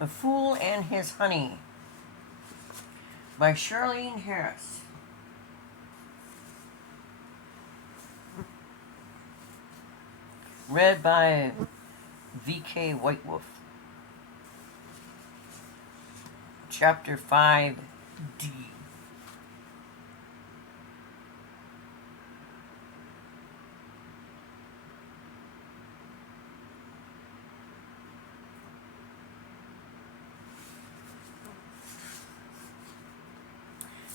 The Fool and His Honey by Charlaine Harris. Read by VK Whitewolf. Chapter 5D.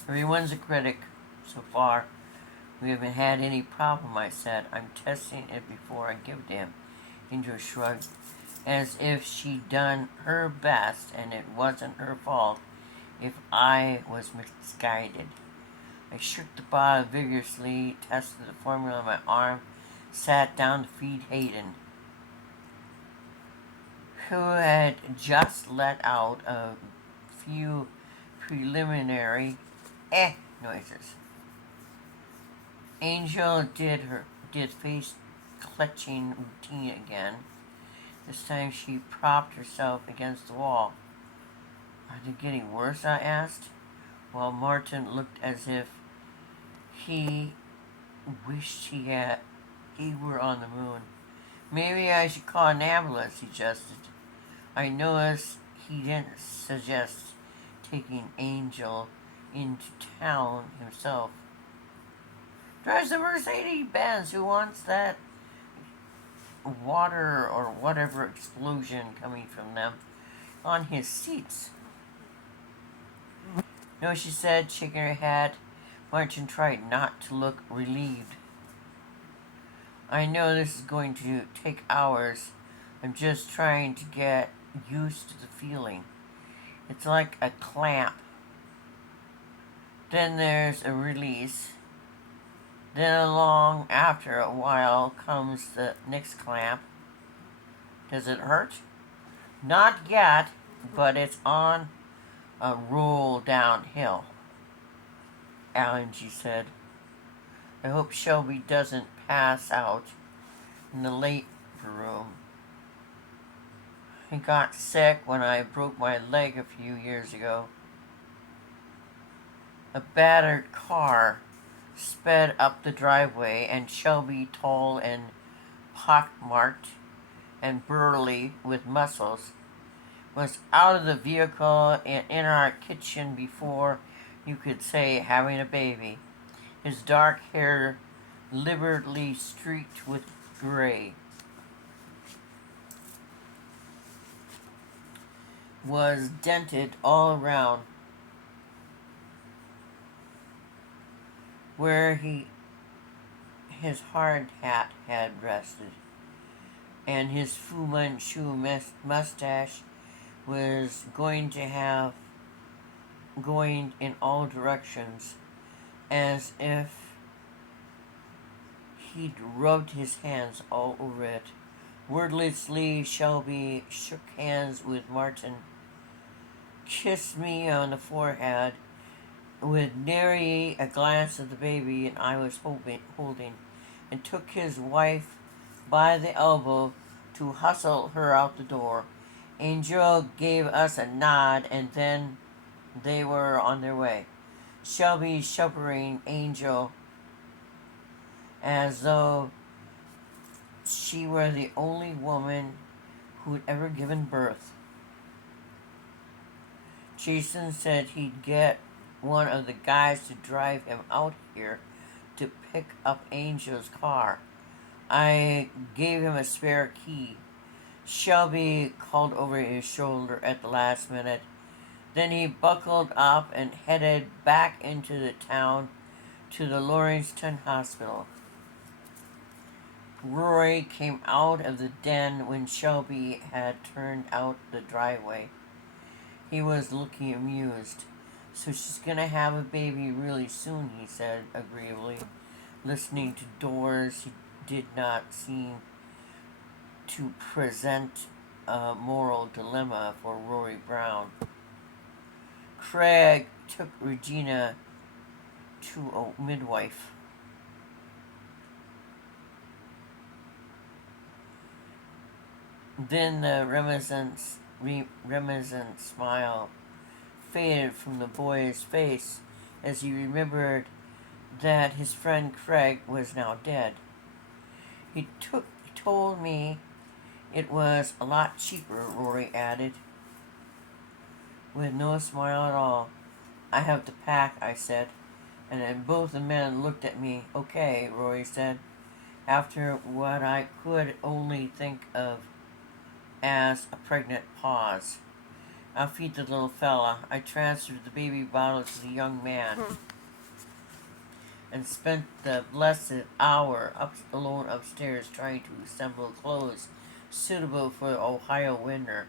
Everyone's a critic so far. We haven't had any problem, I said. I'm testing it before I give it to him. Angel shrugged, as if she'd done her best and it wasn't her fault if I was misguided. I shook the bottle vigorously, tested the formula on my arm, sat down to feed Hayden, who had just let out a few preliminary noises. Angel did face clutching routine again. This time she propped herself against the wall. Are they getting worse? I asked, while Martin looked as if he wished he were on the moon. Maybe I should call an ambulance, he suggested. I noticed he didn't suggest taking Angel into town himself. Drives the Mercedes-Benz. Who wants that water or whatever explosion coming from them on his seats? No, she said, shaking her head. Martin tried not to look relieved. I know this is going to take hours. I'm just trying to get used to the feeling. It's like a clamp. Then there's a release. Then along after a while comes the next clamp. Does it hurt? Not yet, but it's on a roll downhill, Angie said. I hope Shelby doesn't pass out in the labor room. I got sick when I broke my leg a few years ago. A battered car sped up the driveway, and Shelby, tall and pockmarked and burly with muscles, was out of the vehicle and in our kitchen before you could say having a baby. His dark hair liberally streaked with gray was dented all around where his hard hat had rested, and his Fu Manchu mustache was going in all directions, as if he'd rubbed his hands all over it. Wordlessly, Shelby shook hands with Martin, kissed me on the forehead, with nary a glance at the baby and I was holding, and took his wife by the elbow to hustle her out the door. Angel gave us a nod, and then they were on their way. Shelby shepherding Angel as though she were the only woman who'd ever given birth. Jason said he'd get one of the guys to drive him out here to pick up Angel's car. I gave him a spare key. Shelby called over his shoulder at the last minute. Then he buckled up and headed back into the town to the Lawrencetown Hospital. Rory came out of the den when Shelby had turned out the driveway. He was looking amused. So she's gonna have a baby really soon, he said agreeably, listening to doors. He did not seem to present a moral dilemma for Rory Brown. Craig took Regina to a midwife. Then the reminiscence reminiscent smile faded from the boy's face as he remembered that his friend Craig was now dead. He told me it was a lot cheaper, Rory added, with no smile at all. I have to pack, I said, and then both the men looked at me. Okay, Rory said, after what I could only think of as a pregnant pause. I'll feed the little fella. I transferred the baby bottle to the young man and spent the blessed hour alone upstairs trying to assemble clothes suitable for the Ohio winter.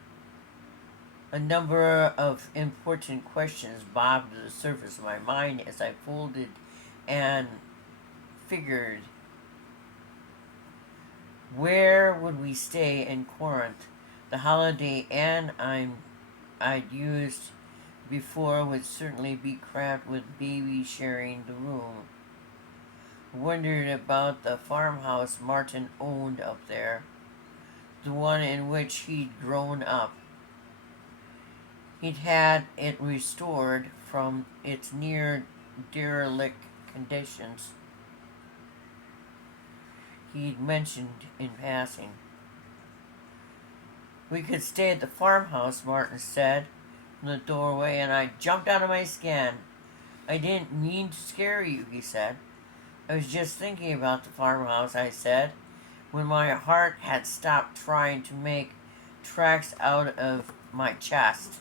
A number of important questions bobbed to the surface of my mind as I folded and figured, where would we stay in Corinth? The Holiday Inn I'd used before would certainly be cramped with babies sharing the room. Wondered about the farmhouse Martin owned up there, the one in which he'd grown up. He'd had it restored from its near derelict conditions he'd mentioned in passing. We could stay at the farmhouse, Martin said from the doorway, and I jumped out of my skin. I didn't mean to scare you, he said. I was just thinking about the farmhouse, I said, when my heart had stopped trying to make tracks out of my chest.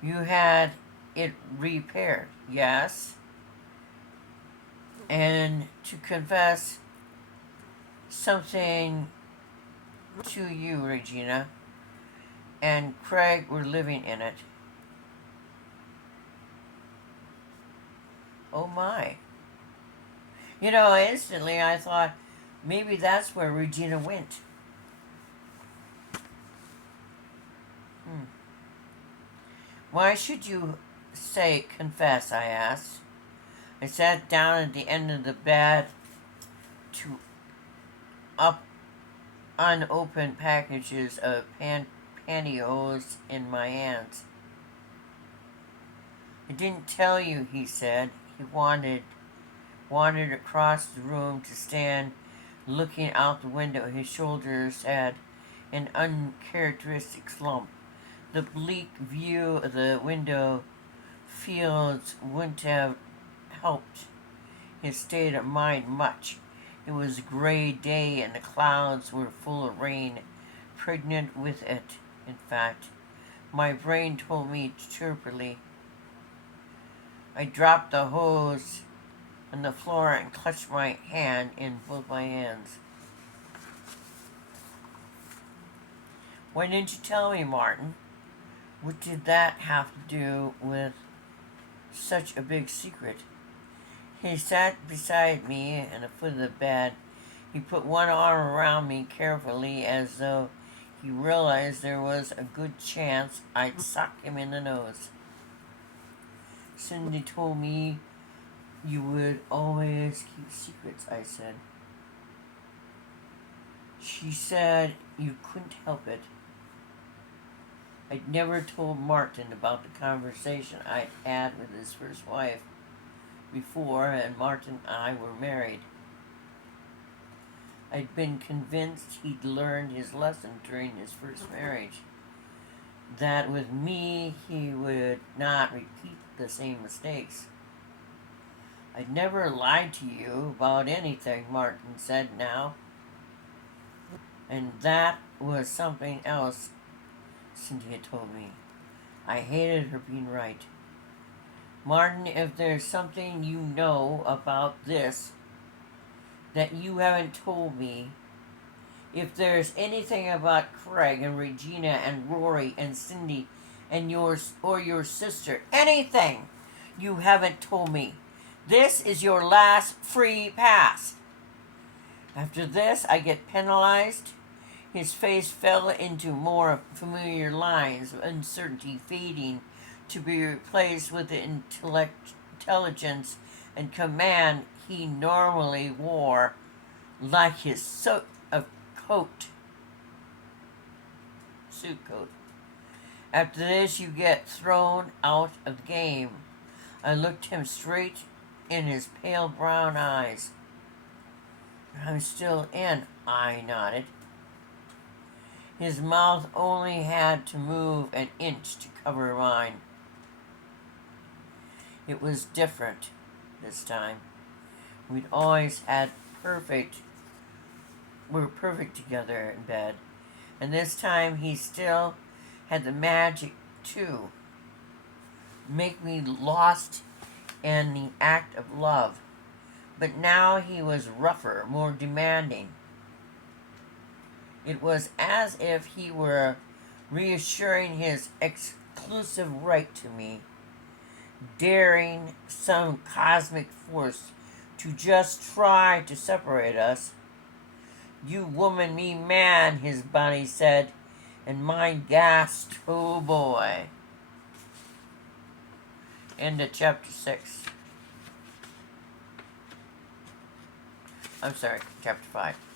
You had it repaired, yes? And to confess something to you, Regina, and Craig were living in it. Oh my. Instantly I thought maybe that's where Regina went. Why should you say confess, I asked. I sat down at the end of the bed to up unopened packages of pantyhose in my hands. I didn't tell you, he said. He wandered across the room to stand looking out the window. His shoulders had an uncharacteristic slump. The bleak view of the window fields wouldn't have helped his state of mind much. It was a gray day and the clouds were full of rain, pregnant with it, in fact. My brain told me cheerfully. I dropped the hose on the floor and clutched my hand in both my hands. Why didn't you tell me, Martin? What did that have to do with such a big secret? He sat beside me at the foot of the bed. He put one arm around me carefully as though he realized there was a good chance I'd suck him in the nose. Cindy told me you would always keep secrets, I said. She said you couldn't help it. I'd never told Martin about the conversation I'd had with his first wife before, and Martin and I were married. I'd been convinced he'd learned his lesson during his first marriage, that with me he would not repeat the same mistakes. I'd never lied to you about anything, Martin said now. And that was something else Cynthia told me. I hated her being right. Martin, if there's something you know about this that you haven't told me, if there's anything about Craig and Regina and Rory and Cindy and yours or your sister, anything you haven't told me, this is your last free pass. After this, I get penalized. His face fell into more familiar lines of uncertainty fading to be replaced with the intelligence and command he normally wore like his coat. suit coat. After this, you get thrown out of the game. I looked him straight in his pale brown eyes. I'm still in, I nodded. His mouth only had to move an inch to cover mine. It was different this time. We'd always had we were perfect together in bed. And this time he still had the magic too. Make me lost in the act of love. But now he was rougher, more demanding. It was as if he were reassuring his exclusive right to me, daring some cosmic force to just try to separate us. You woman, me man, his body said, and mine gasped, oh boy. End of chapter 6. I'm sorry, chapter 5.